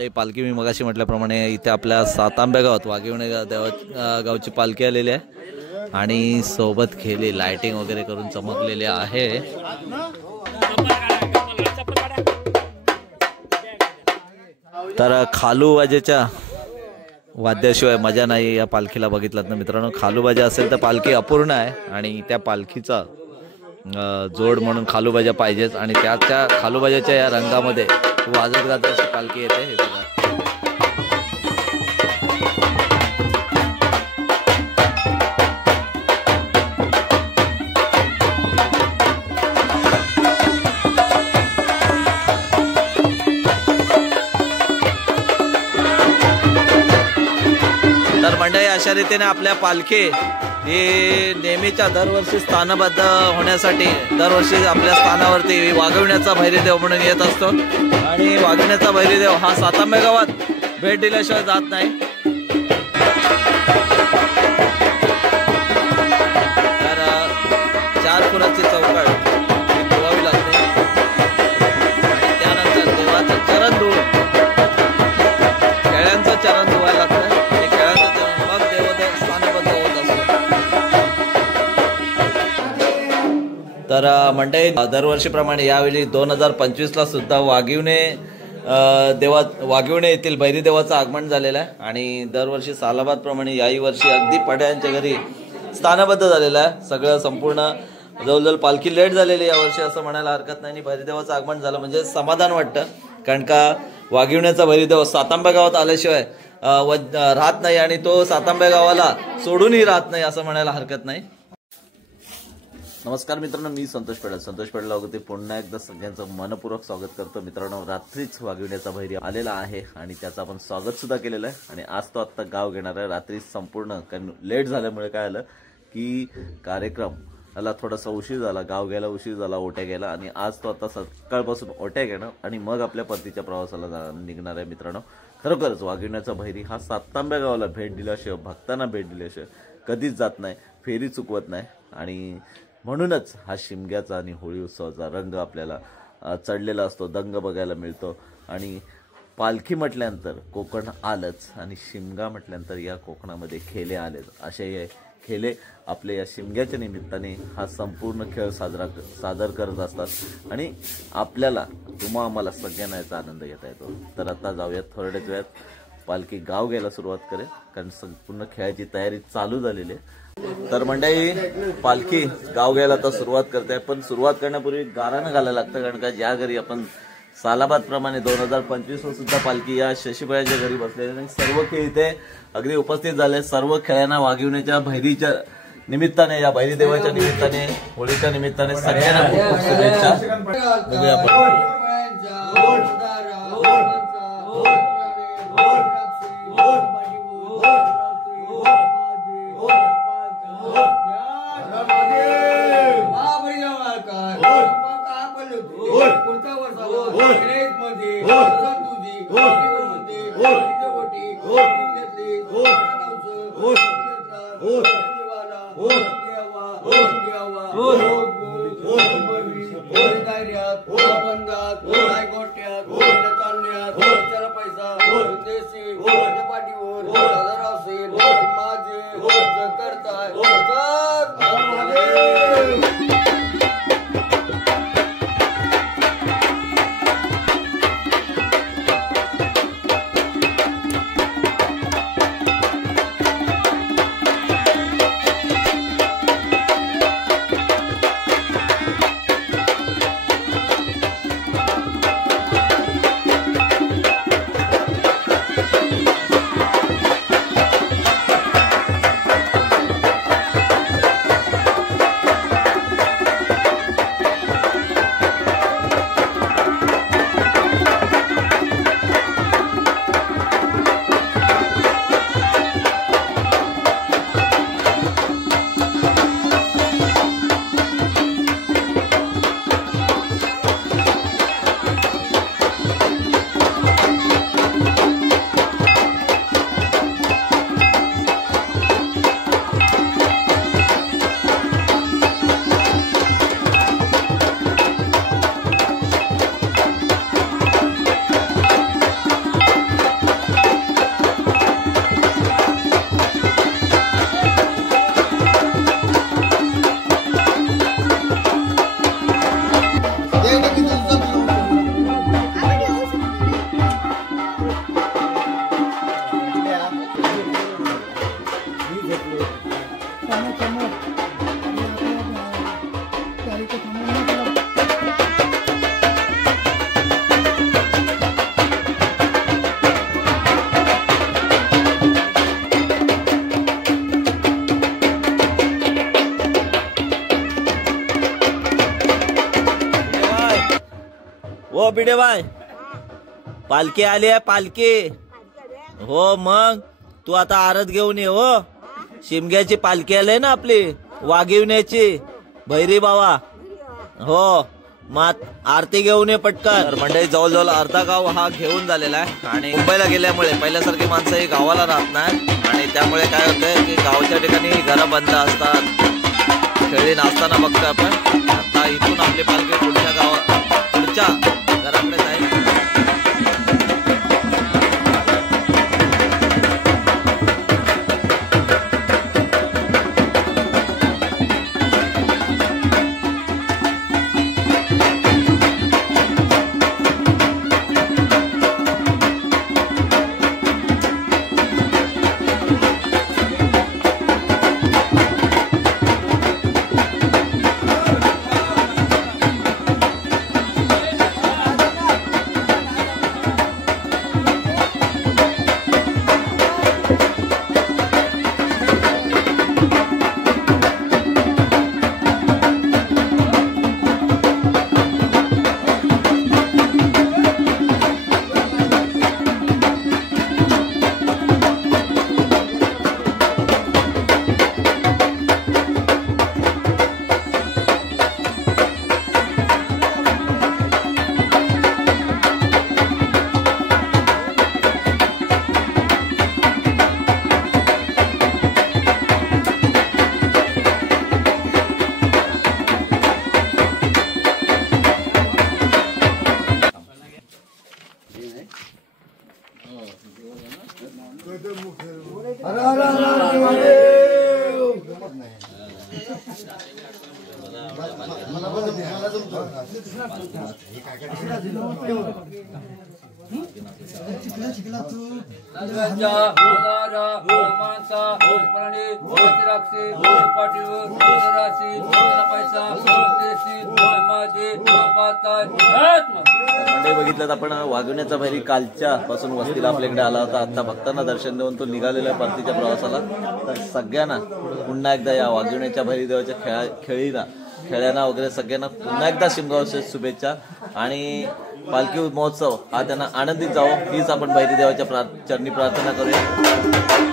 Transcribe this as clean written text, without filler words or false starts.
मंडई पालखी मी मगाशी म्हटल्याप्रमाणे इथे आपल्या सातांब्या गावात वाघिवणे गावची पालखी आलेली आहे आणि सोबत खेळली लाइटिंग वगैरे करून चमकलेली आहे। तर खालूबाजेच्या वाद्याशिवाय मजा नाही या पालखीला बघितलात ना मित्रांनो। खालूबाजा असेल तर पालखी अपूर्ण आहे आणि त्या पालखीचा जोड म्हणून खालूबाजा पाहिजेच आणि त्या खालूबाजाच्या या रंगामध्ये वाजत गाजत अशी पालखी येते। हे बघा तर मंडळी अशा रीतीने आपल्या पालखी ही नेहमीच्या दरवर्षी स्थानबद्ध होण्यासाठी दरवर्षी आपल्या स्थानावरती वाघविण्याचा भैरीदेव म्हणून येत असतो आणि वाघविण्याचा भैरीदेव हा सातांब्या गावात भेट दिल्याशिवाय जात नाही। तर 4 फुलाची चौकट ही धुवावी लागते आणि त्यानंतर देवाचं चरण धुवून खेळ्यांचं चरण धुवायला लागतं। तर मंडळी दरवर्षीप्रमाणे यावेळी 2025 ला सुद्धा वाघिवणे येथील भैरी देवाचं आगमन झालेलं आहे आणि दरवर्षी सालाबाद प्रमाणे याही वर्षी अगदी पड्यांच्या घरी स्थानबद्ध झालेलं आहे। सगळं संपूर्ण जवळजवळ पालखी लेट झालेली यावर्षी असं म्हणायला हरकत नाही। भैरी देवाचं आगमन झालं म्हणजे समाधान वाटतं, कारण का वाघिवण्याचा भैरीदेव सातांब्या गावात आल्याशिवाय राहत नाही आणि तो सातांब्या गावाला सोडूनही राहत नाही असं म्हणायला हरकत नाही। नमस्कार मित्रांनो, मी संतोष पेडला वगैरे पुन्हा एकदा सगळ्यांचं मनपूर्वक स्वागत करतो। मित्रांनो, रात्रीच वाघिवण्याचा भैरी आलेला आहे आणि त्याचं आपण स्वागत सुद्धा केलेलं आहे आणि आज तो आत्ता गाव घेणार आहे। रात्री संपूर्ण लेट झाल्यामुळे काय आलं की कार्यक्रमाला थोडासा उशीर झाला, गाव घ्यायला उशीर झाला, ओट्या घ्यायला आणि आज तो आता सकाळपासून ओट्या घेणं आणि मग आपल्या परतीच्या प्रवासाला निघणार आहे। मित्रांनो, खरोखरच वाघिवण्याचा भैरी हा सातांब्या गावाला भेट दिल्याशिवाय, भक्तांना भेट दिल्याशिवाय कधीच जात नाही, फेरी चुकवत नाही आणि म्हणूनच हा शिमग्याचा आणि होळी उत्सवाचा रंग आपल्याला चढलेला असतो, दंग बघायला मिळतो आणि पालखी म्हटल्यानंतर कोकण आलंच आणि शिमगा म्हटल्यानंतर या कोकणामध्ये खेले आलेच। असे हे खेले आपले या शिमग्याच्या निमित्ताने हा संपूर्ण खेळ सादर करत असतात आणि आपल्याला आम्हाला सगळ्यांना याचा आनंद घेता येतो। तर आता जाऊयात, थोड्याच वेळात पालखी गाव घ्यायला सुरुवात करेल कारण संपूर्ण खेळाची तयारी चालू झालेली आहे। तर मंडळी पालखी गाव घ्यायला आता सुरुवात करते, पण सुरुवात करण्यापूर्वी गारानं घालायला लागतं, कारण का ज्या घरी आपण सालाबाद प्रमाणे 2025 सुद्धा पालखी या शशीबाईच्या घरी बसलेले आणि सर्व खेळ इथे अगदी उपस्थित झाले। सर्व खेळांना वाघिवण्याच्या भैरीच्या निमित्ताने, या भैरी देवाच्या निमित्ताने, होळीच्या निमित्ताने सगळ्यांना खूप खूप शुभेच्छा। बघूया आपण ओ बिडे बाय, पालखी आली आहे पालखी. हो मग तू आता आरत घेऊन ये. हो शिमग्याची पालखी आली ना आपली वाघिवण्याची भैरी बाबा. हो मग आरती घेऊन ये पटकन. तर मंडळी जवळजवळ अर्धा गाव हा घेऊन झालेला आहे आणि मुंबईला गेल्यामुळे पहिल्यासारखी माणसं ही गावाला राहत नाही आणि त्यामुळे काय होतंय की गावच्या ठिकाणी घरं बंद असतात. खेळी नाचताना बघतोय आपण. आता इथून आपली पालखी पुढच्या घराकडे जाईल. बघितलं आपण वाघिवण्याचा भैरी कालच्या पासून वस्तीला आपल्याकडे आला होता. आता भक्तांना दर्शन देऊन तो निघालेला परतीच्या प्रवासाला. तर सगळ्यांना पुन्हा एकदा या वाघिवण्याच्या भैरी देवाच्या खेळ्यांना वगैरे सगळ्यांना पुन्हा एकदा शिमगावच्या शुभेच्छा आणि पालखी महोत्सव हा त्यांना आनंदीत जावो हीच आपण भैरी देवाच्या चरणी प्रार्थना करूया.